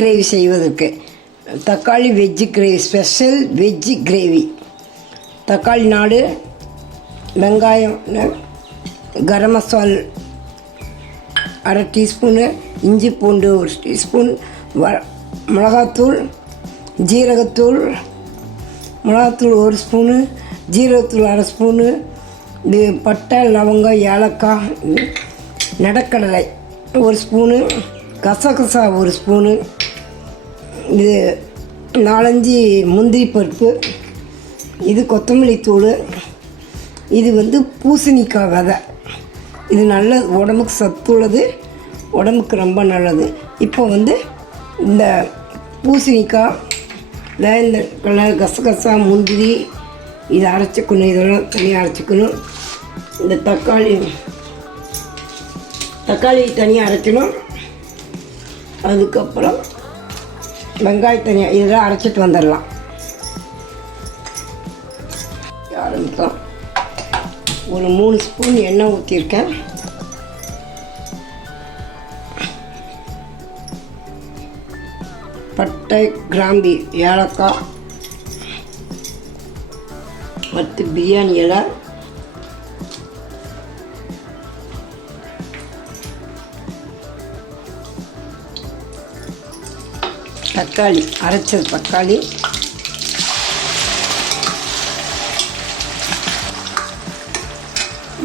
Gravy செய்வதற்கு தக்காளி veg gravy, special veg gravy. தக்காளி 4, வெங்காயம், கரம் மசால் 1/2 டீஸ்பூனு, இஞ்சி பூண்டு 1 டீஸ்பூன், மிளகாத்தூள், ஜீரகத்தூள், மிளகாத்தூள் 1 ஸ்பூனு, ஜீரகத்தூள் 1/2 ஸ்பூனு, இது பட்டை, லவங்கம், ஏலக்காய், நடக்கடலை 1 ஸ்பூனு, கசகசா 1 ஸ்பூனு, இது 4-5 முந்திரி பருப்பு, இது கொத்தமல்லி தூள், இது பூசணிக்காய் விதை. இது நல்ல உடம்புக்கு சத்துள்ளது, உடம்புக்கு ரொம்ப நல்லது. இப்போ இந்த பூசணிக்காய், இந்த கசகசா, முந்திரி இதை அரைச்சிக்கணும், இதெல்லாம் தனியாக அரைச்சிக்கணும். இந்த தக்காளி தனியாக அரைக்கணும். அதுக்கப்புறம் வெங்காயம் தனியாக, இதெல்லாம் அரைச்சிட்டு வந்துடலாம். ஆரம்பிக்கலாம். ஒரு 3 ஸ்பூன் எண்ணெய் ஊற்றிருக்கேன். பட்டை, கிராம்பு, ஏலக்காய், அடுத்து பிரியாணி இலை, தக்காளி, அரைச்ச தக்காளி,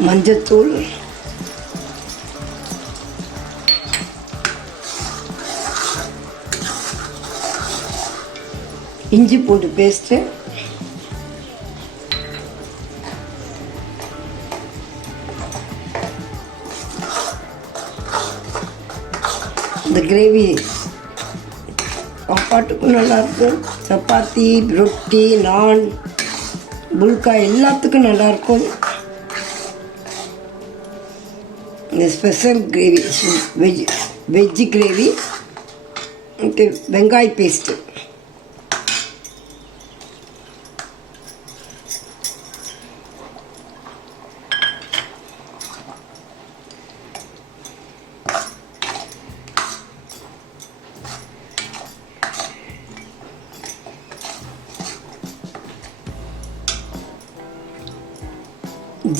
மஞ்சத்தூள், இஞ்சி பூண்டு பேஸ்ட்டு, இந்த கிரேவி சாப்பாட்டுக்கும் நல்லாயிருக்கும். சப்பாத்தி, ரொட்டி, நான், புல்கா எல்லாத்துக்கும் நல்லாயிருக்கும். இந்த ஸ்பெஷல் கிரேவி, வெஜ்ஜு கிரேவி, வெங்காய பேஸ்ட்டு,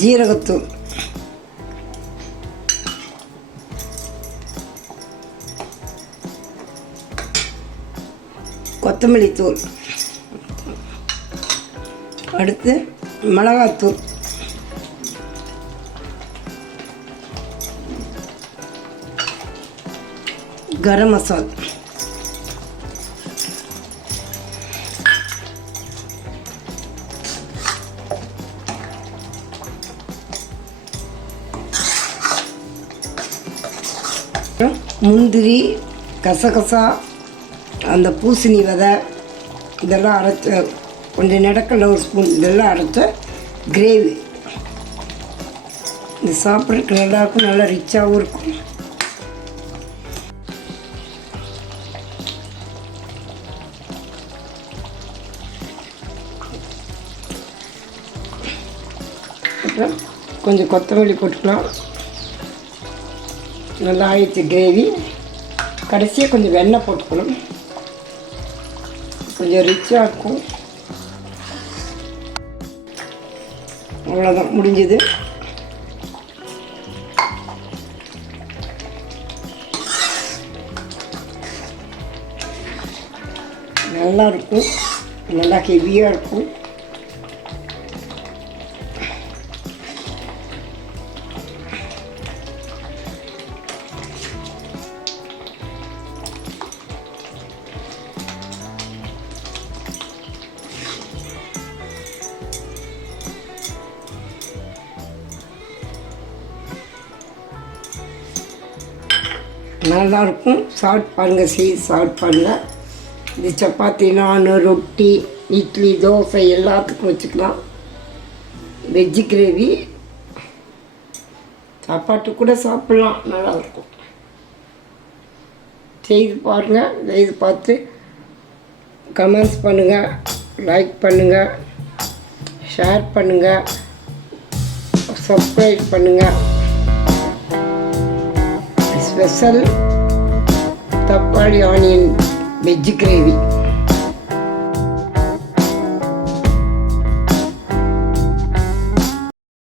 ஜீரகத்தூள், கொத்தமல்லி தூள், அடுத்து மிளகாத்தூள், கரம் மசால், முந்திரி, கசகசா, அந்த பூசணி விதை இதெல்லாம் அரைச்ச, கொஞ்சம் நடக்கல 1 ஸ்பூன், இதெல்லாம் அரைச்ச கிரேவி. இது சாப்பிட்றதுக்கு நல்லாயிருக்கும், நல்லா ரிச்சாகவும் இருக்கும். அப்புறம் கொஞ்சம் கொத்தமல்லி போட்டுக்கலாம். நல்லா ஆயிடுச்சு கிரேவி. கடைசியாக கொஞ்சம் வெண்ணெய் போட்டுக்கணும், கொஞ்சம் ரிச்சாக இருக்கும். அவ்வளோதான், முடிஞ்சது. நல்லா இருக்கும், நல்லா ஹெவியாக இருக்கும். நல்லாயிருக்கும். சாப்பிட்டு பாருங்கள், சாப்பிட்டு பாருங்கள். இது சப்பாத்தி, நான், ரொட்டி, இட்லி, தோசை எல்லாத்துக்கும் வச்சுக்கலாம். வெஜ்ஜு கிரேவி சாப்பாட்டு கூட சாப்பிட்லாம், நல்லாயிருக்கும். செய்து பாருங்கள். செய்து பார்த்து கமெண்ட்ஸ் பண்ணுங்கள், லைக் பண்ணுங்கள், ஷேர் பண்ணுங்கள், சப்ஸ்கிரைப் பண்ணுங்கள். ஸ்பெஷல் தக்காளி ஆனியன் வெஜ் கிரேவி.